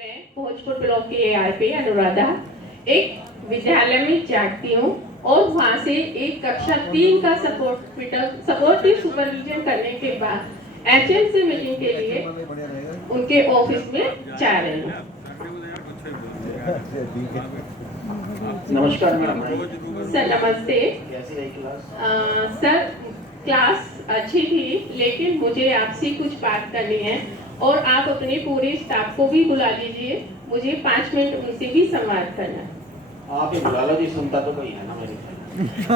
मैं भोजपुर ब्लॉक की एआरपी अनुराधा एक विद्यालय में जाती हूँ और वहाँ से एक कक्षा 3 का सपोर्टिव सुपरविजन करने के बाद एचएम से मीटिंग के लिए उनके ऑफिस में जा रही हूँ। नमस्कार मैडम। सर नमस्ते। कैसी रही क्लास? सर क्लास अच्छी थी, लेकिन मुझे आपसे कुछ बात करनी है और आप अपने पूरे स्टाफ को भी बुला लीजिए, मुझे 5 मिनट उनसे भी संवाद करना है। आप ही बुला लो जी, सुनता तो कोई है ना मेरे।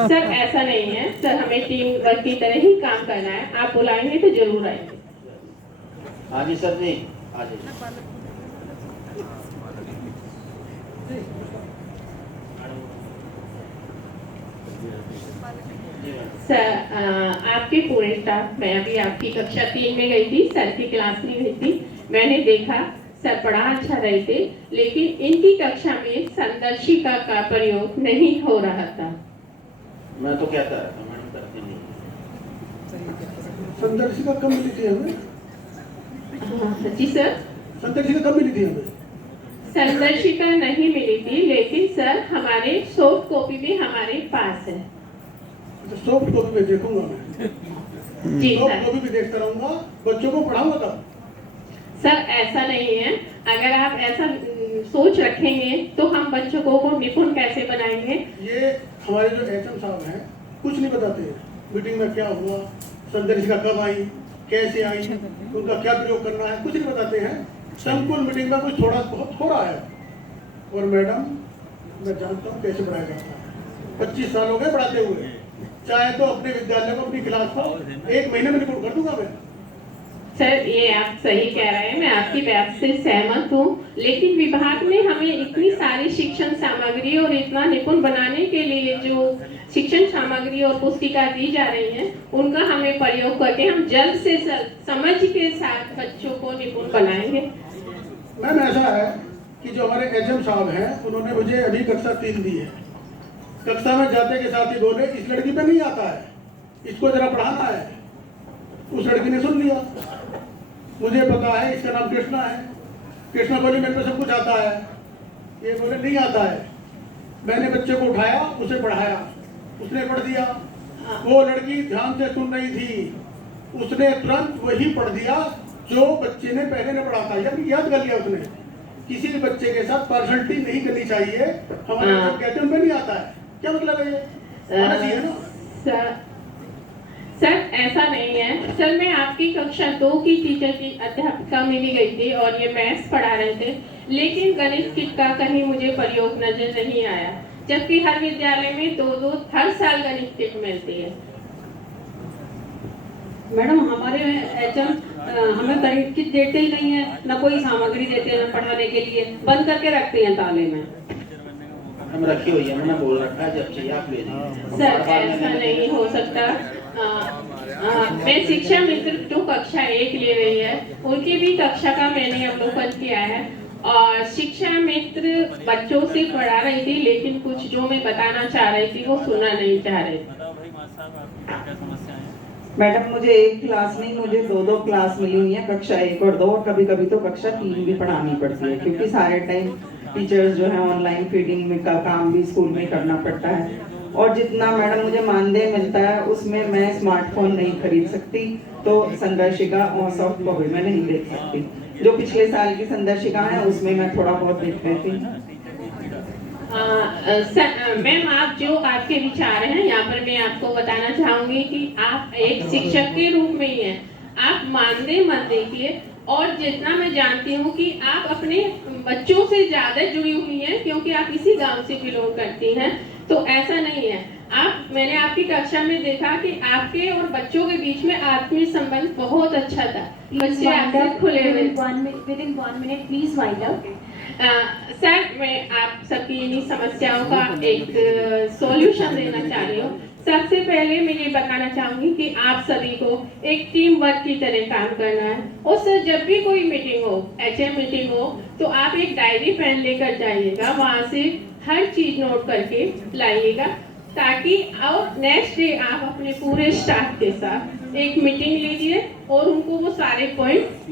सर ऐसा नहीं है सर, हमें टीम वर्क की तरह ही काम करना है, आप बुलाएंगे तो जरूर आएंगे। हाँ जी सर जी, आ जाइए। सर आपके पूरे स्टाफ, मैं अभी आपकी कक्षा 3 में गई थी, सर की क्लास में गई थी, मैंने देखा सर पढ़ा अच्छा रहे थे, लेकिन इनकी कक्षा में संदर्शिका का प्रयोग नहीं हो रहा था। मैं तो कहता है मैडम करती नहीं। संदर्शिका कब मिली थी हमें? जी सर। संदर्शिका कब मिली थी हमें? संदर्शिका नहीं मिली थी, लेकिन सर हमारे सॉफ्ट कॉपी भी हमारे पास है। तो सॉफ्ट कॉपी में देखूंगा मैं। जी सॉफ्ट सर। कॉपी भी देखता रहूंगा, बच्चों को पढ़ाऊंगा तब। सर ऐसा नहीं है, अगर आप ऐसा सोच रखेंगे तो हम बच्चों को निपुण कैसे बनाएंगे? ये हमारे जो एचएम साहब हैं कुछ नहीं बताते हैं, मीटिंग में क्या हुआ, संदर्शिका कब आई, कैसे आई, उनका क्या प्रयोग करना है, कुछ नहीं बताते हैं। संकुल मीटिंग में कुछ थोड़ा बहुत हो रहा है। और मैडम मैं जानता हूँ कैसे पढ़ाया जाता है, 25 साल हो गए पढ़ाते हुए। चाहे तो अपने विद्यालय को, अपनी क्लास को 1 महीने में रिपोर्ट कर दूंगा मैं। सर ये आप सही कह रहे हैं, मैं आपकी बात से सहमत हूँ, लेकिन विभाग ने हमें इतनी सारी शिक्षण सामग्री और इतना निपुण बनाने के लिए जो शिक्षण सामग्री और पुस्तिका दी जा रही है, उनका हमें प्रयोग करके हम जल्द से जल्द समझ के साथ बच्चों को निपुण बनाएंगे। मैम ऐसा है कि जो हमारे एचएम साहब हैं उन्होंने मुझे अभी कक्षा 3 दी है। कक्षा में जाते के साथ ही बोले इस लड़की पे नहीं आता है, इसको जरा पढ़ाना है। उस लड़की ने सुन लिया, मुझे पता है इसका नाम कृष्णा है। कृष्णा बोली मेरे को सब कुछ आता है, ये बोले नहीं आता है। मैंने बच्चे को उठाया, उसे पढ़ाया, उसने पढ़ दिया। वो लड़की ध्यान से सुन रही थी, उसने तुरंत वही पढ़ दिया जो बच्चे ने पहले ने पढ़ा था, यानी याद कर लिया उसने। किसी भी बच्चे के साथ पार्शलिटी नहीं करनी चाहिए। हमारे सब कहते हैं उनमें नहीं आता है, क्या मतलब है ये? आना चाहिए ना। सर ऐसा नहीं है सर, मैं आपकी कक्षा 2 की टीचर की अध्यापिका मिली गई थी और ये मैथ्स पढ़ा रहे थे, लेकिन गणित किट का कहीं मुझे प्रयोग नजर नहीं आया, जबकि हर विद्यालय में 2-2 हर साल गणित किट मिलती है। मैडम हमारे एचएम हमें गणित किट देते ही नहीं है, ना कोई सामग्री देते हैं पढ़ाने के लिए, बंद करके रखते हैं ताले में। हम रखी हुई है, मैंने बोल रखा है जब चाहिए आप ले लीजिए। सर ऐसा नहीं हो सकता। मैं शिक्षा मित्र जो कक्षा 1 ले रही है, उनकी भी कक्षा का मैंने अवलोकन किया है और शिक्षा मित्र बच्चों से पढ़ा रही थी, लेकिन कुछ जो मैं बताना चाह रही थी वो सुनना नहीं चाह रही। मैडम मुझे एक क्लास नहीं, मुझे 2-2 क्लास मिली हुई है, कक्षा 1 और 2, और कभी कभी तो कक्षा 3 भी पढ़ानी पड़ती है, क्योंकि सारे टाइम टीचर्स जो है ऑनलाइन फीडिंग में का काम भी स्कूल में करना पड़ता है। और जितना मैडम मुझे मानदेय मिलता है उसमें मैं स्मार्टफोन नहीं खरीद सकती, तो संदर्शिका और सॉफ्ट कॉपी में नहीं देख सकती। जो पिछले साल की संदर्शिका है उसमें मैं थोड़ा बहुत देख रही थी। मैम आप जो आपके विचार हैं यहाँ पर मैं आपको बताना चाहूंगी कि आप एक शिक्षक के रूप में ही हैं, आप मानदेय मत देखिए। और जितना मैं जानती हूँ कि आप अपने बच्चों से ज्यादा जुड़ी हुई हैं, क्योंकि आप इसी गांव से बिलोंग करती हैं, तो ऐसा नहीं है। मैंने आपकी कक्षा में देखा कि आपके और बच्चों के बीच में आत्मीय संबंध बहुत अच्छा था, बच्चे आपसे खुले हुए। Within 1 minute, please wind up. Sir मैं आप सबकी इन्हीं समस्याओं का एक सॉल्यूशन देना चाह रही हूँ। सबसे पहले मैं ये बताना चाहूंगी कि आप सभी को एक टीम वर्क की तरह काम करना है। और सर जब भी कोई मीटिंग हो, एचएम मीटिंग हो, तो आप एक डायरी पेन लेकर जाइएगा, वहाँ से हर चीज नोट करके लाइएगा, ताकि और नेक्स्ट डे आप अपने पूरे स्टाफ के साथ एक मीटिंग लीजिए और उनको वो सारे पॉइंट